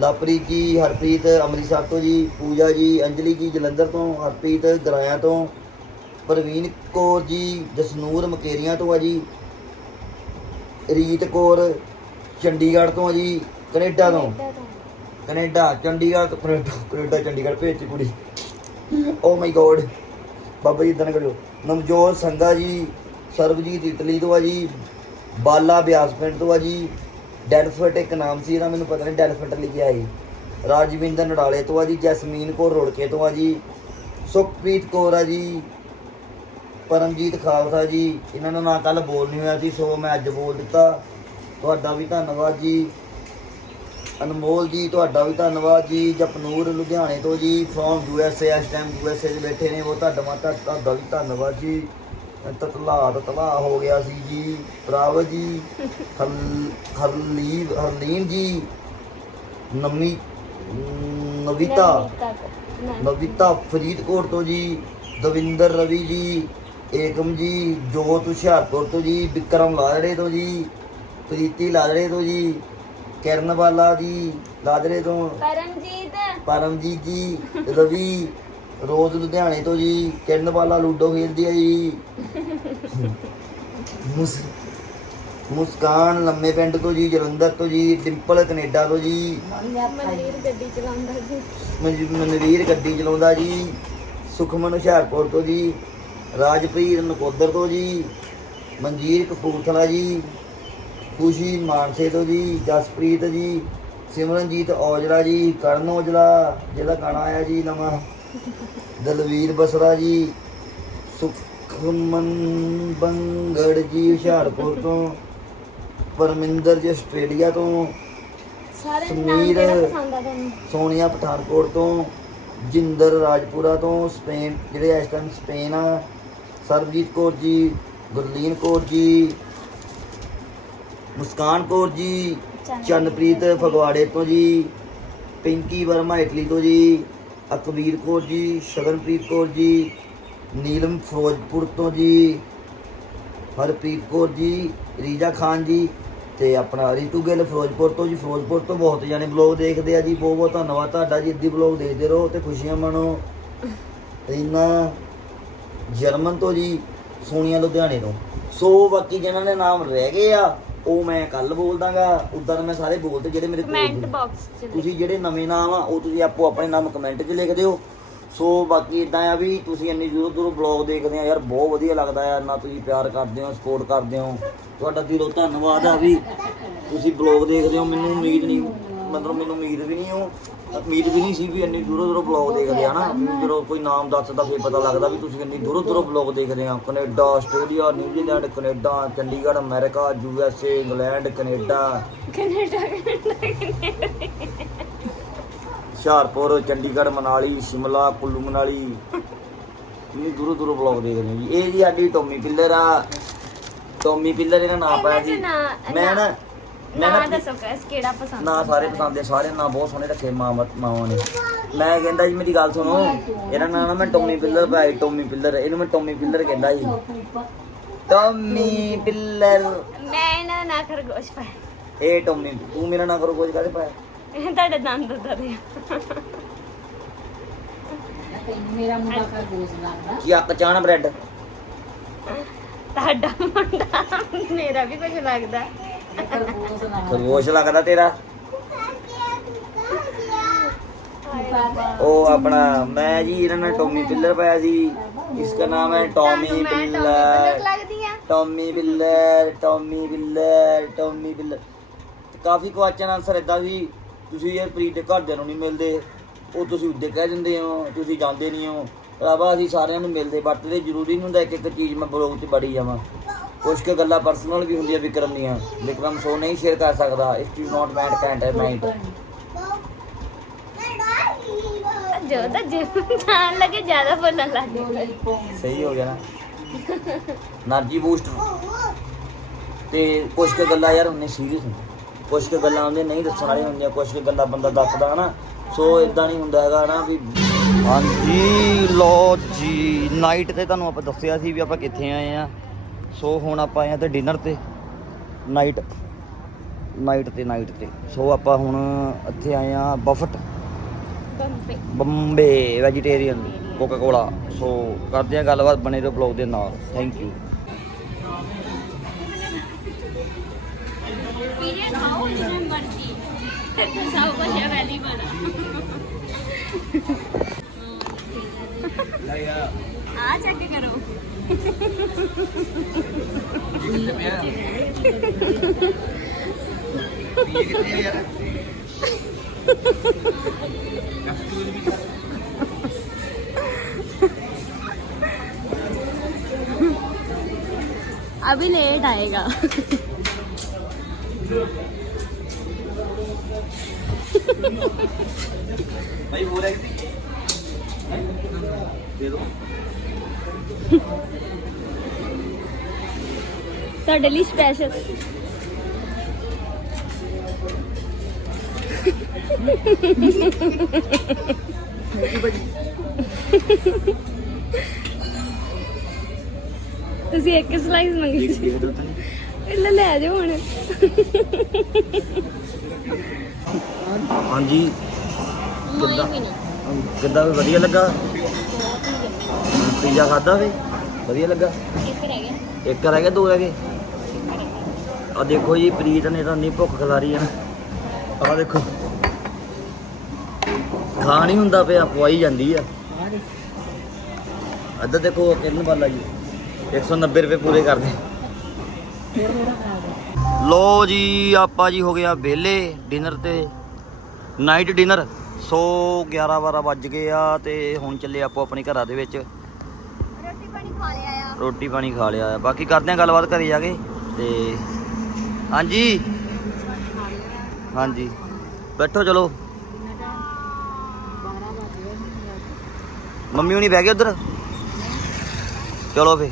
ਲਵਪ੍ਰੀਤ ਜੀ, ਹਰਪ੍ਰੀਤ ਅੰਮ੍ਰਿਤਸਰ ਤੋਂ ਜੀ। ਪੂਜਾ ਜੀ, ਅੰਜਲੀ ਜੀ, ਜਲੰਧਰ ਤੋਂ। ਹਰਪ੍ਰੀਤ ਗਰਾਇਆ ਤੋਂ। ਪ੍ਰਵੀਨ ਕੌਰ ਜੀ, ਜਸਨੂਰ ਮਕੇਰੀਆਂ ਤੋਂ ਆ ਜੀ। ਰੀਤ ਕੌਰ, ਚੰਡੀਗੜ੍ਹ ਤੋਂ ਆ ਜੀ। ਕੈਨੇਡਾ ਤੋਂ। ਕੈਨੇਡਾ ਚੰਡੀਗੜ੍ਹ ਤੋਂ। ਕੈਨੇਡਾ ਕੈਨੇਡਾ ਚੰਡੀਗੜ੍ਹ ਭੇਜਤੀ ਕੁੜੀ। ਓ ਮਾਈ ਗੋਡ ਬਾਬਾ ਜੀ ਇਦਾਂ ਨਾ ਕਰਿਓ। ਨਵਜੋਤ ਸੰਗਾ ਜੀ ਸਰਬਜੀਤ ਇਟਲੀ ਤੋਂ ਆ ਜੀ ਬਾਲਾ ਬਿਆਸ ਪਿੰਡ ਤੋਂ ਆ ਜੀ। ਡੈਡਫਟ ਇੱਕ ਨਾਮ ਸੀ ਇਹਦਾ ਮੈਨੂੰ ਪਤਾ ਨਹੀਂ ਡੈਡਫਟ ਲਿਖਿਆ ਹੈ ਰਾਜਵਿੰਦਰ ਨਡਾਲੇ ਤੋਂ ਆ ਜੀ ਜੈਸਮੀਨ ਕੌਰ ਰੋੜਕੇ ਤੋਂ ਆ ਜੀ। ਸੁਖਪ੍ਰੀਤ ਕੌਰ ਆ ਜੀ। ਪਰਮਜੀਤ ਖਾਲਸਾ ਜੀ। ਇਹਨਾਂ ਦਾ ਨਾਂ ਕੱਲ ਬੋਲ ਨਹੀਂ ਹੋਇਆ ਸੀ ਸੋ ਮੈਂ ਅੱਜ ਬੋਲ ਦਿੱਤਾ। ਤੁਹਾਡਾ ਵੀ ਧੰਨਵਾਦ ਜੀ। ਅਨਮੋਲ ਜੀ, ਤੁਹਾਡਾ ਵੀ ਧੰਨਵਾਦ ਜੀ। ਜਪਨੂਰ, ਲੁਧਿਆਣੇ ਤੋਂ ਜੀ ਫਰੋਮ ਯੂ ਐਸ ਏ ਇਸ ਟਾਈਮ ਯੂ ਐਸ ਏ 'ਚ ਬੈਠੇ ਨੇ। ਉਹ ਤੁਹਾਡਾ ਮਾ ਤੁਹਾਡਾ ਵੀ ਧੰਨਵਾਦ ਜੀ। ਤਤਲਾ ਤਤਲਾ ਹੋ ਗਿਆ ਸੀ ਜੀ। ਪ੍ਰਾਵ ਜੀ, ਹਰ- ਹਰਲੀਵ, ਹਰਲੀਨ ਜੀ ਨਮੀ ਨਵੀਤਾ ਨਵੀਤਾ ਫਰੀਦਕੋਟ ਤੋਂ ਜੀ, ਦਵਿੰਦਰ ਰਵੀ ਜੀ, ਏਕਮ ਜੀ, ਜੋਤ ਹੁਸ਼ਿਆਰਪੁਰ ਤੋਂ ਜੀ, ਵਿਕਰਮ ਲਾਦੜੇ ਤੋਂ ਜੀ, ਪ੍ਰੀਤੀ ਲਾਦੜੇ ਤੋਂ ਜੀ ਕਿਰਨਵਾਲਾ ਜੀ ਲਾਦੜੇ ਤੋਂ। ਕਰਮਜੀਤ ਪਰਮਜੀਤ ਜੀ ਰਵੀ ਰੋਜ਼ ਲੁਧਿਆਣੇ ਤੋਂ ਜੀ ਕਿਰਨਵਾਲਾ ਲੂਡੋ ਖੇਡਦੀ ਹੈ ਜੀ। ਮੁਸ- ਮੁਸਕਾਨ ਲੰਮੇ ਪਿੰਡ ਤੋਂ ਜੀ ਜਲੰਧਰ ਤੋਂ ਜੀ ਡਿੰਪਲ ਕੈਨੇਡਾ ਤੋਂ ਜੀ। ਮਨਵੀਰ ਗੱਡੀ ਚਲਾਉਂਦਾ ਮਨਜ- ਮਨਵੀਰ ਗੱਡੀ ਚਲਾਉਂਦਾ ਜੀ। ਸੁਖਮਨ ਹੁਸ਼ਿਆਰਪੁਰ ਤੋਂ ਜੀ। ਰਾਜਪ੍ਰੀਤ ਨਕੋਦਰ ਤੋਂ ਜੀ। ਮਨਜੀਤ ਕਪੂਰਥਲਾ ਜੀ। ਖੁਸ਼ੀ ਮਾਨਸੇ ਤੋਂ ਜੀ ਜਸਪ੍ਰੀਤ ਜੀ ਸਿਮਰਨਜੀਤ ਔਜਲਾ ਜੀ ਕਰਨ ਔਜਲਾ ਜਿਹੜਾ ਗਾਣਾ ਆਇਆ ਜੀ ਨਵਾਂ ਦਲਵੀਰ ਬਸਰਾ ਜੀ ਸੁਖਮਨ ਬੰਗੜ ਜੀ ਹੁਸ਼ਿਆਰਪੁਰ ਤੋਂ ਪਰਮਿੰਦਰ ਜੀ ਆਸਟ੍ਰੇਲੀਆ ਤੋਂ ਸਾਰੇ ਨਾਮ ਸਮੀਰ। ਕਿਹੜਾ ਪਸੰਦ ਆ ਤੁਹਾਨੂੰ ਸੋਨੀਆ ਪਠਾਨਕੋਟ ਤੋਂ ਜਿੰਦਰ ਰਾਜਪੁਰਾ ਤੋਂ ਸਪੇਨ ਜਿਹੜੇ ਇਸ ਟਾਈਮ ਸਪੇਨ ਆ ਸਰਬਜੀਤ ਕੌਰ ਜੀ ਗੁਰਲੀਨ ਕੌਰ ਜੀ ਮੁਸਕਾਨ ਕੌਰ ਜੀ ਚੰਨਪ੍ਰੀਤ ਫਗਵਾੜੇ ਤੋਂ ਜੀ ਪਿੰਕੀ ਵਰਮਾ ਇਟਲੀ ਤੋਂ ਜੀ ਅਕਬੀਰ ਕੌਰ ਜੀ ਸ਼ਗਨਪ੍ਰੀਤ ਕੌਰ ਜੀ ਨੀਲਮ ਫਿਰੋਜ਼ਪੁਰ ਤੋਂ ਜੀ ਹਰਪ੍ਰੀਤ ਕੌਰ ਜੀ ਰੀਜਾ ਖਾਨ ਜੀ ਤੇ ਆਪਣਾ ਰੀਤੂ ਗਿੱਲ ਫਿਰੋਜ਼ਪੁਰ ਤੋਂ ਜੀ। ਫਿਰੋਜ਼ਪੁਰ ਤੋਂ ਬਹੁਤ ਜਾਣੇ ਬਲੌਗ ਦੇਖਦੇ ਆ ਜੀ ਬਹੁਤ ਬਹੁਤ ਧੰਨਵਾਦ ਤੁਹਾਡਾ ਜੀ। ਇੱਦੀ ਬਲੌਗ ਦੇਖਦੇ ਰਹੋ ਤੇ ਖੁਸ਼ੀਆਂ ਮਨੋ ਰੀਨਾ ਜਰਮਨ ਤੋਂ ਜੀ ਸੋਨੀਆ ਲੁਧਿਆਣੇ ਤੋਂ। ਸੋ ਬਾਕੀ ਜਿਹਨਾਂ ਦੇ ਨਾਮ ਰਹਿ ਗਏ ਆ ਉਹ ਮੈਂ ਕੱਲ ਬੋਲ ਦਾਂਗਾ ਉਦਾਂ ਮੈਂ ਸਾਰੇ ਬੋਲਦੇ ਜਿਹੜੇ ਮੇਰੇ ਕੋਲ ਕਮੈਂਟ। ਬਾਕਸ ਚ ਤੁਸੀਂ ਜਿਹੜੇ ਨਵੇਂ ਨਾਮ ਆ ਉਹ ਤੁਸੀਂ ਆਪੋ ਆਪਣੇ ਨਾਮ ਕਮੈਂਟ 'ਚ ਲਿਖ ਦਿਓ ਸੋ ਬਾਕੀ ਇਦਾਂ ਆ ਵੀ ਤੁਸੀਂ ਇੰਨੀ ਦੂਰੋਂ ਦੂਰੋਂ ਬਲੌਗ ਦੇਖਦੇ ਆ ਯਾਰ ਬਹੁਤ ਵਧੀਆ ਲੱਗਦਾ ਆ ਨਾ ਤੁਸੀਂ ਪਿਆਰ ਕਰਦੇ ਹੋ ਸਪੋਰਟ ਕਰਦੇ ਹੋ ਤੁਹਾਡਾ ਦਿਲੋਂ ਧੰਨਵਾਦ ਆ ਵੀ ਤੁਸੀਂ ਬਲੌਗ ਦੇਖਦੇ ਹੋ ਮੈਨੂੰ ਉਮੀਦ ਨਹੀਂ ਮਤਲਬ ਮੈਨੂੰ ਉਮੀਦ ਵੀ ਨਹੀਂ ਹੋ ਉਮੀਦ ਵੀ ਨਹੀਂ ਸੀ ਵੀ ਇੰਨੀ ਦੂਰੋਂ ਦੂਰੋਂ ਬਲੌਗ ਦੇਖਦੇ ਆ ਨਾ। ਜਦੋਂ ਕੋਈ ਨਾਮ ਦੱਸਦਾ ਫਿਰ ਪਤਾ ਲੱਗਦਾ ਵੀ ਤੁਸੀਂ ਇੰਨੀ ਦੂਰੋਂ ਦੂਰੋਂ ਬਲੌਗ ਦੇਖਦੇ ਆ। Canada Australia New Zealand Canada Chandigarh America U S A England Canada. Canada Hoshiarpur Chandigarh Manali Shimla Kullu Manali. ਇੰਨੀ ਦੂਰੋਂ ਦੂਰੋਂ ਬਲੌਗ ਦੇਖਦੇ ਜੀ। ਇਹ ਜੀ ਸਾਡੀ ਟੋਮੀ ਪਿੱਲਰ ਆ। ਟੋਮੀ ਪਿੱਲਰ ਇਹਦਾ ਨਾਮ ਪਾਇਆ ਜੀ। ਮੈਂ ਨਾ ਮੈਂ ਨਾ ਦੱਸੋ ਕਿਸ ਕਿਹੜਾ ਪਸੰਦ ਨਾ ਸਾਰੇ ਪਸੰਦ ਦੇ ਸਾਰੇ ਨਾਂ ਬਹੁਤ ਸੋਹਣੇ ਰੱਖੇ ਮਾਂ ਮਾਵਾਂ ਨੇ। ਮੈਂ ਕਹਿੰਦਾ ਜੀ ਮੇਰੀ ਗੱਲ ਸੁਣੋ। ਇਹਦਾ ਨਾਂ ਨਾ ਮੈਂ ਟੋਮੀ ਪਿੱਲਰ ਭਾਈ ਟੋਮੀ ਪਿੱਲਰ ਇਹਨੂੰ ਮੈਂ ਟੋਮੀ ਪਿੱਲਰ ਕਹਿੰਦਾ ਜੀ। ਟੋਮੀ ਪਿੱਲਰ ਮੈਂ ਇਹਨਾਂ ਦਾ ਨਾ ਖਰਗੋਸ਼ ਪਾਇਆ। ਇਹ ਟੋਮੀ ਤੂੰ ਮੇਰਾ ਨਾਂ ਕਰੋ ਕੁਝ ਕਾਹਦੇ ਪਾਇਆ? ਇਹ ਤੁਹਾਡੇ ਦੰਦ ਦੇ ਆ। ਤੈਨੂੰ ਮੇਰਾ ਮੁੰਡਾ ਖਰਗੋਸ਼ ਲੱਗਦਾ ਯੱਕ ਚਾਣ ਬ੍ਰੈਡ? ਤੁਹਾਡਾ ਮੁੰਡਾ ਮੇਰਾ ਵੀ ਕੁਝ ਲੱਗਦਾ। ਖਰਗੋਸ਼ ਨਾ ਖਰਗੋਸ਼ ਲੱਗਦਾ ਤੇਰਾ? ਉਹ ਆਪਣਾ ਮੈਂ ਜੀ ਇਹਨਾਂ ਨੇ ਟੋਮੀ ਪਿੱਲਰ ਪਾਇਆ ਸੀ। ਇਸका ਨਾਮ ਹੈ ਟੋਮੀ ਪਿੱਲਰ ਲੱਗਦੀ ਆ। ਟੋਮੀ ਬਿੱਲਰ ਟੋਮੀ ਬਿੱਲਰ ਕਾਫੀ ਕੁਐਸਚਨ ਆਨਸਰ ਇਦਾਂ ਵੀ ਤੁਸੀਂ ਇਹ ਪ੍ਰੀਤ ਦੇ ਘਰਦਿਆਂ ਨੂੰ ਨਹੀਂ ਮਿਲਦੇ। ਉਹ ਤੁਸੀਂ ਉੱਦੇ ਕਹਿ ਦਿੰਦੇ ਹੋ ਤੁਸੀਂ ਜਾਂਦੇ ਨਹੀਂ ਹੋ। ਭਰਾਵਾ ਅਸੀਂ ਸਾਰਿਆਂ ਨੂੰ ਮਿਲਦੇ ਵਰਤਦੇ ਜ਼ਰੂਰੀ ਨਹੀਂ ਹੁੰਦਾ ਇੱਕ ਇੱਕ ਚੀਜ਼ ਮੈਂ ਬਲੌਗ 'ਚ ਬੜੀ ਜਾਵਾਂ। ਕੁਝ ਕੁ ਗੱਲਾਂ ਪਰਸਨਲ ਵੀ ਹੁੰਦੀਆਂ ਵਿਕਰਮ ਦੀਆਂ। ਵਿਕਰਮ ਸੋ ਨਹੀਂ ਸ਼ੇਅਰ ਕਰ ਸਕਦਾ। ਇਟ ਇਜ਼ ਨਾਟ ਮੈਂਟ ਕੈਂਟ ਮੈਂਟ ਜੋ ਤਾਂ ਜਿਮ ਜਾਣ ਲੱਗੇ ਜ਼ਿਆਦਾ ਬੋਲਣ ਲੱਗ ਗਏ। ਸਹੀ ਹੋ ਗਿਆ ਨਾ। એનર્ਜੀ ਬੂਸਟ ਤੇ ਕੁਝ ਕੁ ਗੱਲਾਂ ਯਾਰ ਹੁੰਨੇ ਸੀਰੀਅਸ ਹੁੰਦੀਆਂ। ਕੁਝ ਕੁ ਗੱਲਾਂ ਹੁੰਦੇ ਨਹੀਂ ਦੱਸਣ ਵਾਲੀਆਂ ਹੁੰਦੀਆਂ। ਕੁਝ ਕੁ ਗੱਲਾਂ ਬੰਦਾ ਦੱਸਦਾ ਹਨਾ। ਸੋ ਇਦਾਂ ਨਹੀਂ ਹੁੰਦਾ ਹੈਗਾ ਹਨਾ ਵੀ ਹਾਂਜੀ ਲੋ ਜੀ। ਨਾਈਟ ਤੇ ਤੁਹਾਨੂੰ ਆਪਾਂ ਦੱਸਿਆ ਸੀ ਵੀ ਆਪਾਂ ਕਿੱਥੇ ਆਏ ਆ ਸੋ ਹੁਣ ਆਪਾਂ ਆਏ ਆ ਤੇ ਡਿਨਰ ਤੇ ਨਾਈਟ ਨਾਈਟ ਤੇ ਨਾਈਟ ਤੇ। ਸੋ ਆਪਾਂ ਹੁਣ ਇੱਥੇ ਆਏ ਆ buffet Bombay. Bombay vegetarian coca cola so ਕਰਦੇ ਆ ਗੱਲਬਾਤ ਬਣੇ ਰਹੋ ਬਲੌਗ ਦੇ ਨਾਲ। ਥੈਂਕ ਯੂ ਪੀਰੀਅਡ ਖਾਓ ਜਿਵੇਂ ਮਰਜ਼ੀ। ਤੇ ਸਭ ਕੁਝ ਅਵੇਲੇਬਲ ਆ। ਆ ਚੈੱਕ ਕਰੋ। अभी लेट आएगा ਭਾਈ ਹੋ ਰਹੀ ਦੇ ਦੋ ਤੁਹਾਡੇ ਲਈ ਸਪੈਸ਼ਲ ਤੁਸੀਂ ਇੱਕ ਸਲਾਈਸ ਮੰਗੀ ਸੀ। ਇਹ ਲੈ ਜਾਓ ਹੁਣ। ਹਾਂਜੀ। ਕਿੱਦਾਂ? ਕਿੱਦਾਂ ਵਧੀਆ ਲੱਗਾ? ਪੀਜ਼ਾ ਖਾਦਾ ਵੇ? ਵਧੀਆ ਲੱਗਾ? ਇੱਕ ਰਹਿ ਗਿਆ। ਇੱਕ ਰਹਿ ਗਿਆ ਦੋ ਰਹਿ ਗਏ? ਆ ਦੇਖੋ ਜੀ ਪ੍ਰੀਤ ਨੇ ਤਾਂ ਨਹੀਂ ਭੁੱਖ ਖਿਲਾਰੀ ਨਾ ਆ ਦੇਖੋ। ਖਾ ਨਹੀਂ ਹੁੰਦਾ ਪਿਆ ਪਵਾਈ ਜਾਂਦੀ ਆ। ਅੱਧਾ ਦੇਖੋ ਕਿਰਨ ਵਾਲਾ ਜੀ। 190 ਰੁਪਏ ਪੂਰੇ ਕਰਦੇ। ਲੋ ਜੀ ਆਪਾਂ ਜੀ ਹੋ ਗਿਆ ਵਿਹਲੇ ਡਿਨਰ ਤੇ। ਨਾਈਟ ਡਿਨਰ ਸੋ 11 12 ਵੱਜ ਗਏ ਆ ਤੇ ਹੁਣ ਚੱਲੇ ਆਪੋ ਆਪਣੇ ਘਰਾਂ ਦੇ ਵਿੱਚ। ਰੋਟੀ ਪਾਣੀ ਖਾ ਲਿਆ ਆ। ਰੋਟੀ ਪਾਣੀ ਖਾ ਲਿਆ ਆ। ਬਾਕੀ ਕਰਦੇ ਆ ਗੱਲਬਾਤ ਘਰੇ ਜਾ ਕੇ ਤੇ ਹਾਂਜੀ। ਹਾਂਜੀ। ਬੈਠੋ ਚਲੋ। ਮੰਮੀ ਹੁਣੀ ਬਹਿ ਗਏ ਉਧਰ? ਚਲੋ ਫੇ